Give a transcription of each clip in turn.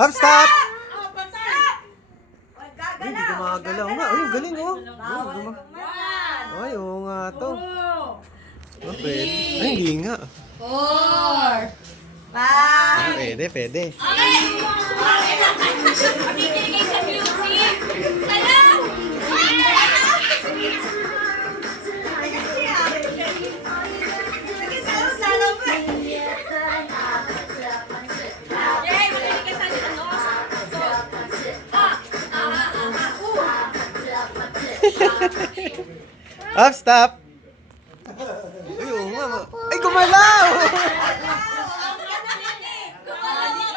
Up, stop! Oh, stop! Huwag Ay, hindi gagalaw. gumagalaw nga. Ay, ang galing oh. Bawal kumalan. Ay, oo nga to. 2, Oh, pwede. Ay, hindi nga. 4, 5. Ah, pwede, pwede. Okay! Nakikinig sa music! Salaw! Yay! Makinig ka sa ano? Up, stop! Ay, oo nga. Ay, gumalaw!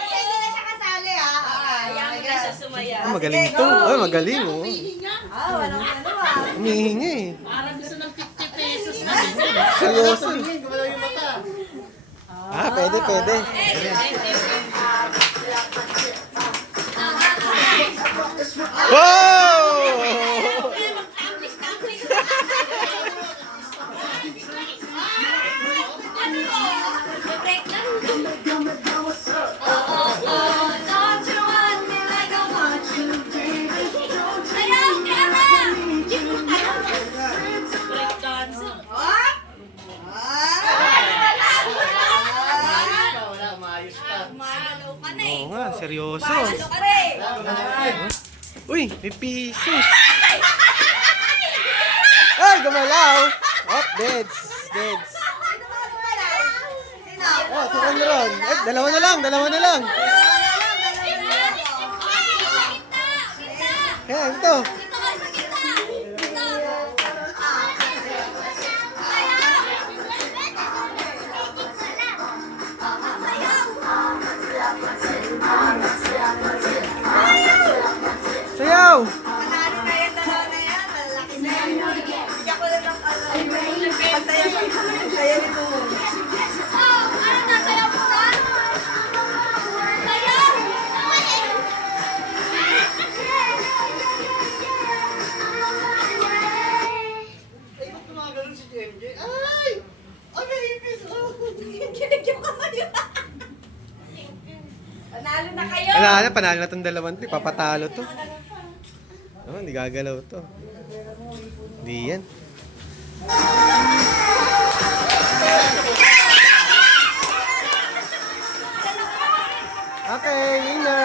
Hindi na siya kasali ha. Ayaw mo na siya sumaya. Ah, magaling to. Ay, magaling oh. Walang ano ah. Humihinga eh. Parang gusto ng 50 pesos na. Seryoso. Ah, pwede, pwede. Wow! Break lang. Don't you want me like I want you, baby? Ayaw, kaya na! Break dance. Wala, maayos pa. Magalo ka na eh. Oo nga, seryoso. Magalo ka na eh. Uy, may piso. Ay, gumalaw. Up, deads. Deads. Oh, si Ronron. Eh, dalawa na lang, dalawa na lang. Kaya, ito. Dito ka sa gitna. Dito. Sayaw. Panalo na yan, dalawa na yan. Malalaki na yan. Bigyan ko lang ng Pagsaya ni Tumo. Oh, ano na? Sayaw mo na? Sayaw! Ay, ba't gumagano'n si MJ? Ay! Ay, may ipis! Kinig yung kamay. Panalo na kayo. Panalo na itong dalawang to. Papatalo to. Oh, hindi gagalaw to. Hindi yan. Okay, winner!